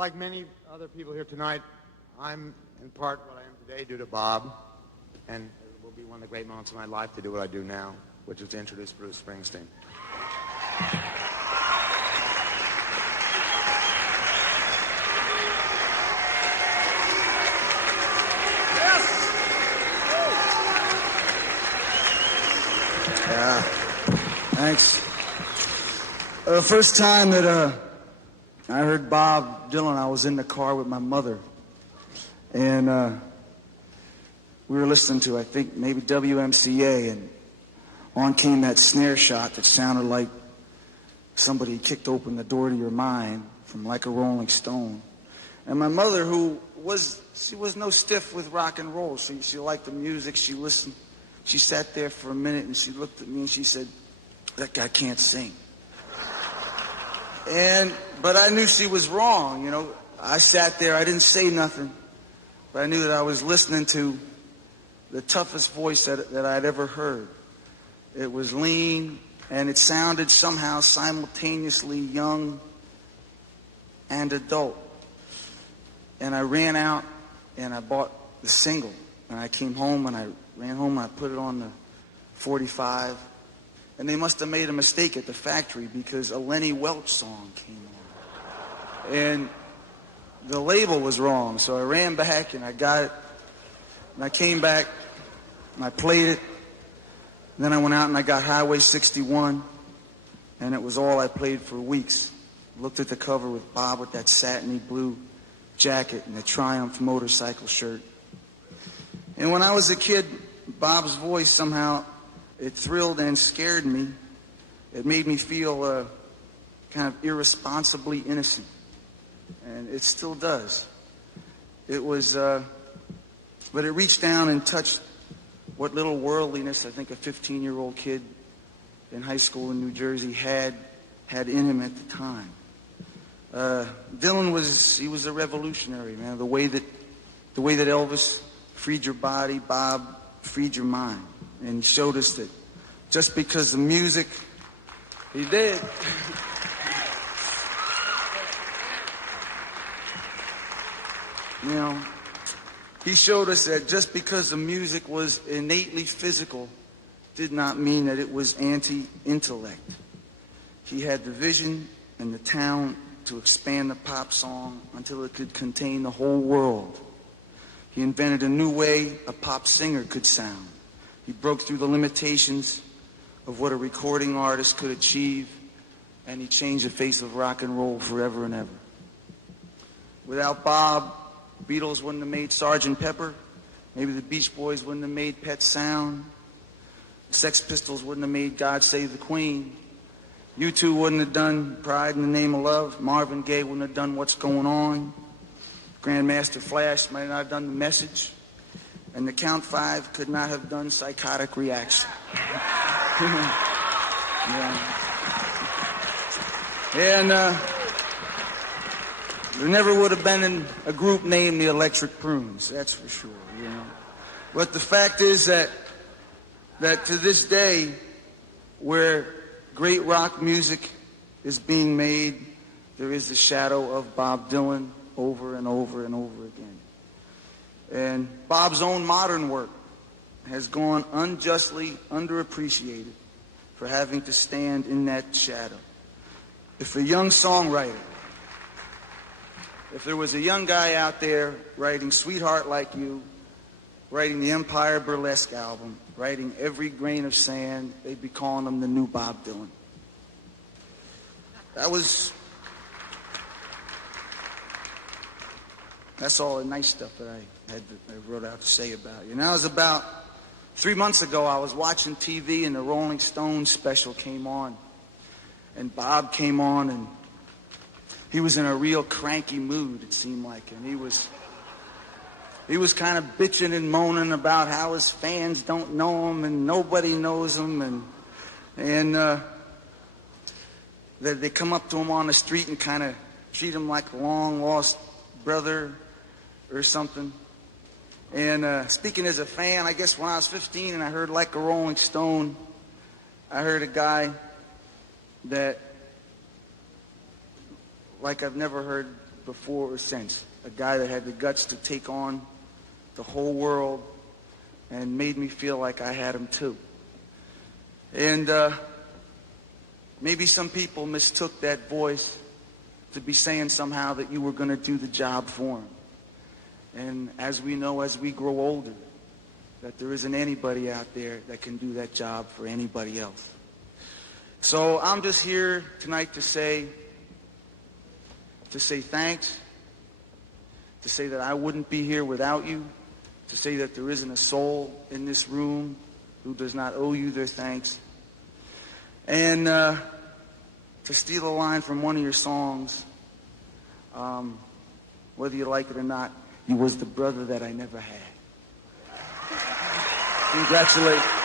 like many other people here tonight, I'm in part what I am today due to Bob, and it will be one of the great moments of my life to do what I do now, which is to introduce Bruce Springsteen. Yeah, thanks. The first time that I heard Bob Dylan, I was in the car with my mother, and we were listening to, I think, maybe WMCA, and on came that snare shot that sounded like somebody kicked open the door to your mind from Like a Rolling Stone. And my mother, she was no stiff with rock and roll. She liked the music. She listened. She sat there for a minute and she looked at me and she said, "That guy can't sing." But I knew she was wrong, you know. I sat there, I didn't say nothing, but I knew that I was listening to the toughest voice that I'd ever heard. It was lean, and it sounded somehow simultaneously young and adult. And I ran out and I bought the single, and I came home and I ran home and I put it on the 45. And they must have made a mistake at the factory because a Lenny Welch song came on. And the label was wrong, so I ran back and I got it. And I came back and I played it. And then I went out and I got Highway 61, and it was all I played for weeks. Looked at the cover with Bob with that satiny blue jacket and the Triumph motorcycle shirt. And when I was a kid, Bob's voice somehow, it thrilled and scared me. It made me feel kind of irresponsibly innocent. And it still does. It was, but it reached down and touched what little worldliness I think a 15-year-old kid in high school in New Jersey had in him at the time. Dylan was a revolutionary, man. The way that Elvis freed your body, Bob freed your mind. And he showed us that just because the music, he did. You know, he showed us that just because the music was innately physical did not mean that it was anti-intellect. He had the vision and the talent to expand the pop song until it could contain the whole world. He invented a new way a pop singer could sound. He broke through the limitations of what a recording artist could achieve, and he changed the face of rock and roll forever and ever. Without Bob, Beatles wouldn't have made Sgt. Pepper. Maybe the Beach Boys wouldn't have made Pet Sound. The Sex Pistols wouldn't have made God Save the Queen. U2 wouldn't have done Pride in the Name of Love. Marvin Gaye wouldn't have done What's Going On. Grandmaster Flash might not have done The Message. And the Count Five could not have done Psychotic Reaction. Yeah. And there never would have been a group named the Electric Prunes, that's for sure, you know. But the fact is that to this day, where great rock music is being made, there is the shadow of Bob Dylan over and over and over again. And Bob's own modern work has gone unjustly underappreciated for having to stand in that shadow. If a young songwriter, if there was a young guy out there writing Sweetheart Like You, writing the Empire Burlesque album, writing Every Grain of Sand, they'd be calling him the new Bob Dylan. That's all the nice stuff that I wrote out to say about you. And that was about 3 months ago. I was watching TV and the Rolling Stones special came on. And Bob came on and he was in a real cranky mood, it seemed like. And he was kind of bitching and moaning about how his fans don't know him and nobody knows him. And they come up to him on the street and kind of treat him like a long-lost brother or something. And speaking as a fan, I guess when I was 15 and I heard Like a Rolling Stone, I heard a guy that, like I've never heard before or since. A guy that had the guts to take on the whole world and made me feel like I had him too. And maybe some people mistook that voice to be saying somehow that you were going to do the job for him. And as we know, as we grow older, that there isn't anybody out there that can do that job for anybody else. So I'm just here tonight to say thanks, to say that I wouldn't be here without you, to say that there isn't a soul in this room who does not owe you their thanks, and to steal a line from one of your songs, whether you like it or not, you was the brother that I never had. Congratulations.